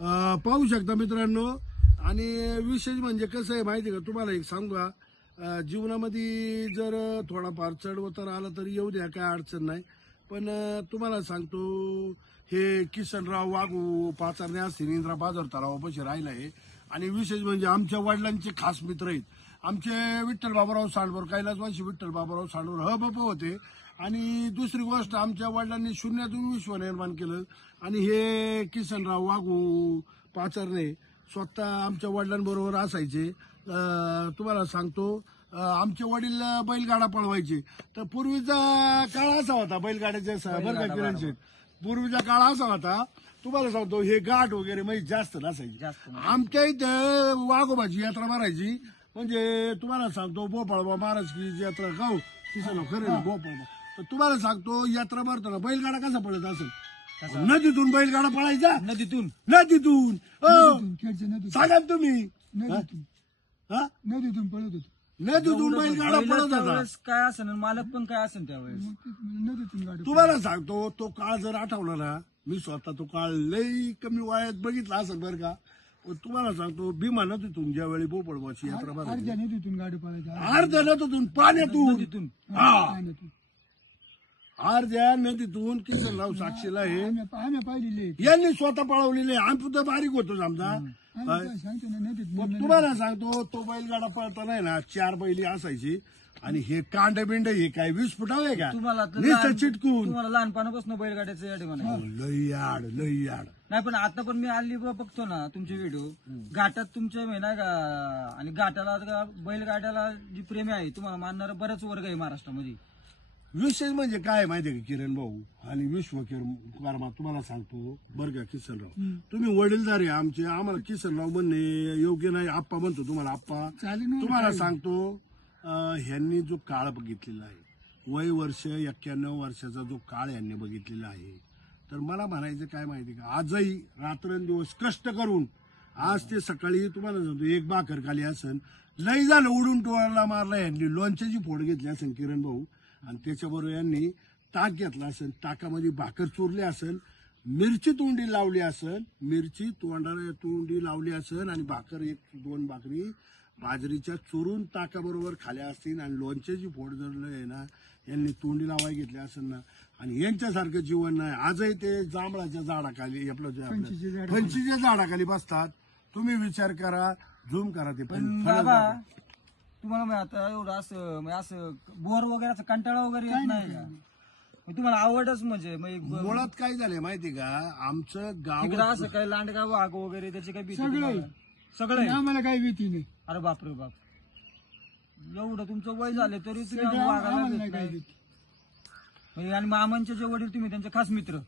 पाहू शकता मित्रांनो. आणि विशेष म्हणजे कसं आहे माहिती आहे का तुम्हाला, एक सांगू का, जीवनामध्ये जर थोडाफार चढ उतार आला तर येऊ द्या, काय अडचण नाही. पण तुम्हाला सांगतो, हे किसनराव वाघू पाचारणे असतील इंद्रा बाजार तलावापाशी राहिला आहे. आणि विशेष म्हणजे आमच्या वडिलांचे खास मित्र आहेत. आमचे विठ्ठल बाबाराव सांडवर, कैलासवासी विठ्ठल बाबाराव सांडवर बाप होते. आणि दुसरी गोष्ट, आमच्या वडिलांनी शून्यातून विश्व निर्माण केलं. आणि हे किसनराव वाघू पाचारणे स्वतः आमच्या वडिलांबरोबर असायचे. तुम्हाला सांगतो, आमचे वडील बैलगाडा पळवायचे. तर पूर्वीचा काळ असा होता बैलगाड्याच्या, बरं का किरण शेठ, पूर्वीचा काळ असा होता. तुम्हाला सांगतो, हे घाट वगैरे म्हणजे जास्त नसायचे. आमच्या इथे वाघोबाची यात्रा भरायची. म्हणजे तुम्हाला सांगतो, भोपाळबा महाराज की यात्रा गाव तिचं नाव खरं भोपाळबा. तर तुम्हाला सांगतो, यात्रा भरताना बैलगाडा कसा पळत असेल, नदीतून बैलगाडा पळायचा. नदीतून सांगा तुम्ही, नदीतून पळत होतो. नदीतून बैलगाडा पळत होता. काय असेल मालक पण काय असेल त्यावेळेस. नदीतून गाडी तुम्हाला सांगतो, तो काळ जर आठवला ना, मी स्वतः तो काळ लई कमी वयात बघितला असेल बरं का. तुम्हाला सांगतो, भीमा नदीतून ज्यावेळी भोपाळबाची यात्रा भरायची, अर्ध्या नदीतून गाडी पळायची. अर्ध्या नदीतून पाण्यातून, पाण्यातून. अर्ध्या नदीतून किसनराव साक्षीला आहे. आम्ही पाहिलेली यांनी स्वतः पळवलेले. आम्ही सुद्धा बारीक होतो समजा. सांगतो ना, नदीत मग तुम्हाला सांगतो, तो बैलगाडा पळताना आहे ना, 4 बैली असायची. आणि हे कांड बिंड हे काय 20 फुटाव आहे का, तुम्हाला नुसतं चिटकून. तुम्हाला लहानपणापासून बैलगाड्याचं याडे म्हणायचं. लई याड. नाही पण आता पण मी आली बघतो ना तुमचे व्हिडिओ घाटात तुमचे नाही का. आणि घाटाला बैलगाड्याला जी प्रेमी आहे तुम्हाला मानणारा बराच वर्ग आहे महाराष्ट्रामध्ये. विशेष म्हणजे काय माहितीये का किरण भाऊ आणि विश्वकर्मा, तुम्हाला सांगतो बरं का किसनराव, तुम्ही वडीलधार आहे आमचे. आम्हाला किसनराव म्हणणे योग्य नाही. आप्पा म्हणतो तुम्हाला आप्पा. तुम्हाला सांगतो, ह्यांनी जो काळ बघितलेला आहे, वय वर्ष 91 वर्षाचा जो काळ यांनी बघितलेला आहे, तर मला म्हणायचं काय माहिती का, आजही रात्रंदिवस कष्ट करून आज ते सकाळी तुम्हाला सांगतो, एक भाकर खाली असन, लई झालं उडून टोळाला मारला यांनी, लोणच्याची फोड घेतली असेल किरण भाऊ. आणि त्याच्याबरोबर यांनी ताक घेतला असेल, ताकामध्ये भाकर चुरली असेल, मिरची तोंडी लावली असेल, मिरची तोंडाला तोंडी लावली असेल, आणि भाकर 1-2 भाकरी बाजरीच्या चुरून ताकाबरोबर खाल्या असतील. आणि लोणच्याची फोड जर आहे ना यांनी तोंडी लावाय घेतली असेल ना, आणि यांच्यासारखं जीवन नाही. आजही ते जांभळाच्या झाडाखाली, फणशीच्या झाडाखाली बसतात. तुम्ही विचार करा, झूम करा. ते पण बाबा तुम्हाला आता एवढं असं बोर वगैरे असं कंटाळा वगैरे येत नाही का. तुम्हाला आवडच म्हणजे मुळात काय झालंय माहिती का, आमचं गाव असं काही लांडगा वाघ वगैरे त्याची काही भीती सगळं आम्हाला काही भीती नाही. अरे बापरे बाप, एवढं तुमचं वय झालं तरी तुम्ही वाघाला भेट नाही. आणि मामांचे जे वडील तुम्ही त्यांचे खास मित्र,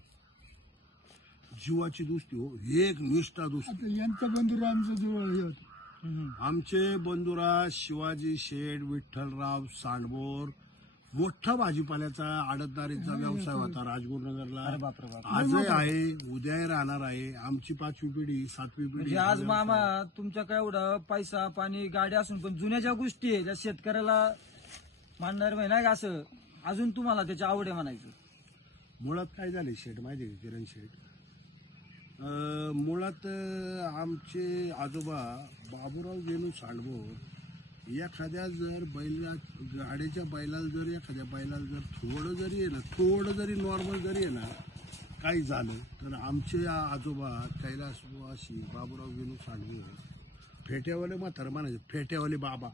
जीवाची दुसरी हो, एक निष्ठा दुसरी. यांचा बंधुराव आमचं जवळ आमचे बंधुराज शिवाजी शेठ विठ्ठलराव सांडबोर, मोठा भाजीपाल्याचा आडतदारीचा व्यवसाय होता राजगुरुनगरला. आजही आहे, उद्याही राहणार आहे. आमची 5वी पिढी 7वी पिढी. म्हणजे आज मामा तुमच्या काय एवढं पैसा पाणी गाडी असून पण जुन्या ज्या गोष्टी आहे ज्या शेतकऱ्याला मानणार नाही का, असं अजून तुम्हाला त्याची आवड आहे म्हणायचं. मुळात काय झाले शेठ माहिती आहे का किरण शेठ, मुळात आमचे आजोबा बाबूराव गेनू सांडबोर एखाद्या जर गाडीच्या बैलाला जर एखाद्या बैलाला जर थोडं जरी नॉर्मल जरी आहे ना काही झालं, तर आमचे आजोबा कैलासवासी बाबूराव गेनू सांडबोर फेट्यावाले म्हातारं म्हणायचे, फेट्यावाले बाबा.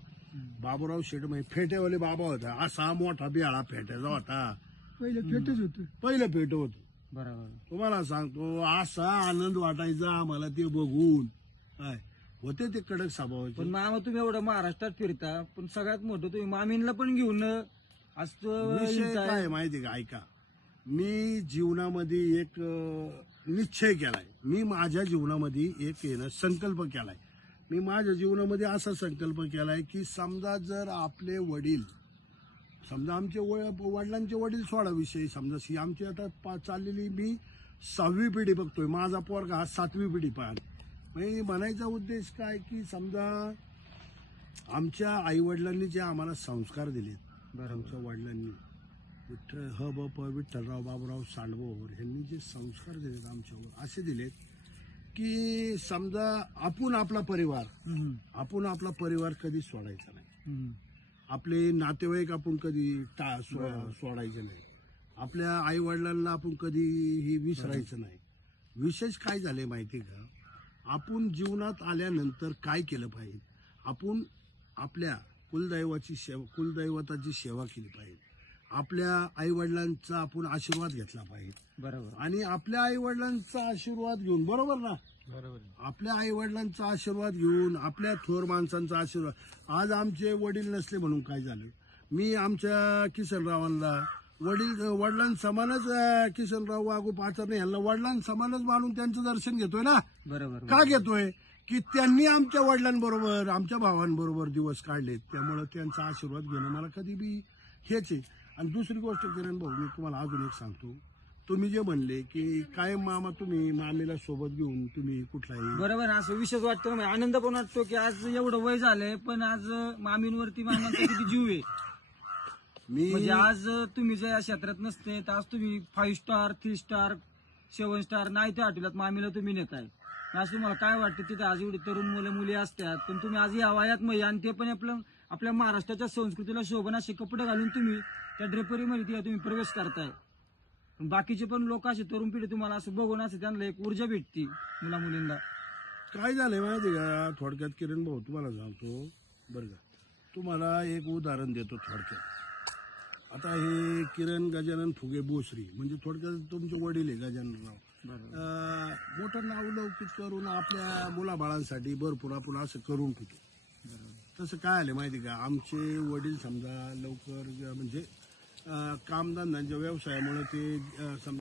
बाबूराव शेठ म्हणजे फेट्यावाले बाबा होता. असा मोठा बिहाळा फेट्याचा होता. पहिलं फेट होत. बरोबर. तुम्हाला सांगतो, असा आनंद वाटायचा आम्हाला ते बघून. काय होते ते कडक स्वभावाचे. पण मामा तुम्ही एवढं महाराष्ट्रात फिरता, पण सगळ्यात मोठं तुम्ही मामींना पण घेऊन असतो. विषय काय माहिती का, ऐका, मी जीवनामध्ये एक निश्चय केलाय. मी माझ्या जीवनामध्ये एक संकल्प केलाय. मी माझ्या जीवनामध्ये असा संकल्प केलाय की समजा जर आपले वडील, समजा आमचे वडिलांचे वडील 16 विषयी, समजा आमची आता चाललेली मी 6वी पिढी बघतोय, माझा पोरगा हा 7वी पिढी पाहत. म्हणायचा उद्देश काय की समजा आमच्या आई वडिलांनी जे आम्हाला संस्कार दिलेत, आमच्या वडिलांनी विठ्ठलराव बाबूराव सांडबोर यांनी जे संस्कार दिलेत आमच्यावर, असे दिलेत की समजा आपण आपला परिवार कधी सोडायचा नाही. आपले नातेवाईक आपण कधी सोडायचे नाही. आपल्या आई वडिलांना आपण कधीही विसरायचं नाही. विशेष काय झाले माहिती का, आपण जीवनात आल्यानंतर काय केलं पाहिजे, आपण आपल्या कुलदैवताची सेवा केली पाहिजे. आपल्या आई वडिलांचा आपण आशीर्वाद घेतला पाहिजे. बरोबर. आणि आपल्या आई वडिलांचा आशीर्वाद घेऊन, बरोबर ना, बरोबर. आपल्या आई वडिलांचा आशीर्वाद घेऊन, आपल्या थोर माणसांचा आशीर्वाद. आज आमचे वडील नसले म्हणून काय झालं, मी आमच्या किसनरावांना वडिलांसमानच किसनराव वाघू पाचरणे यांना वडिलांसमानच मानून त्यांचं दर्शन घेतोय ना. बरोबर. का घेतोय की त्यांनी आमच्या वडिलांबरोबर आमच्या भावांबरोबर दिवस काढले, त्यामुळे त्यांचा आशीर्वाद घेणं मला कधी बी हेच आहे. आणि दुसरी गोष्ट किरण भाऊ, मी तुम्हाला अजून एक सांगतो, तुम्ही जे म्हणले की काय मामा तुम्ही मामीला सोबत घेऊन तुम्ही कुठलाही, बरोबर. असं विशेष वाटतं, आनंद पण वाटतो की आज एवढं वय झालंय पण आज मामींवरती मामांचा किती जीव आहे. म्हणजे आज तुम्ही जर या क्षेत्रात नसते तर आज तुम्ही 5 स्टार 3 स्टार 7 स्टार नाही ते हॉटेलात मामीला तुम्ही नेताय. आज तुम्हाला काय वाटतं, तिथे आज एवढी तरुण मुलं मुली असतात पण तुम्ही आज या वयात मै, आणि ते पण आपल्या महाराष्ट्राच्या संस्कृतीला शोभन असे कपडे घालून तुम्ही त्या ड्रेपरीमध्ये तुम्ही प्रवेश करताय. बाकीचे पण लोक असे तरुण पिढी तुम्हाला असं बघून असं त्यांना एक ऊर्जा भेटती मुला मुलींना. काय झालंय माहिती का, थोडक्यात किरण भाऊ तुम्हाला सांगतो बरं का, तुम्हाला एक उदाहरण देतो थोडक्यात. आता हे किरण गजानन फुगे बोसरी म्हणजे थोडक्यात तुमचे वडील आहे गजाननराव. मोठं नाव लौकिक करून आपल्या मुलाबाळांसाठी भरपूर आपण असं करून ठेवतो. तसं काय आलं माहिती का, आमचे वडील समजा लवकर म्हणजे कामधंद्यांच्या व्यवसायामुळे ते समजा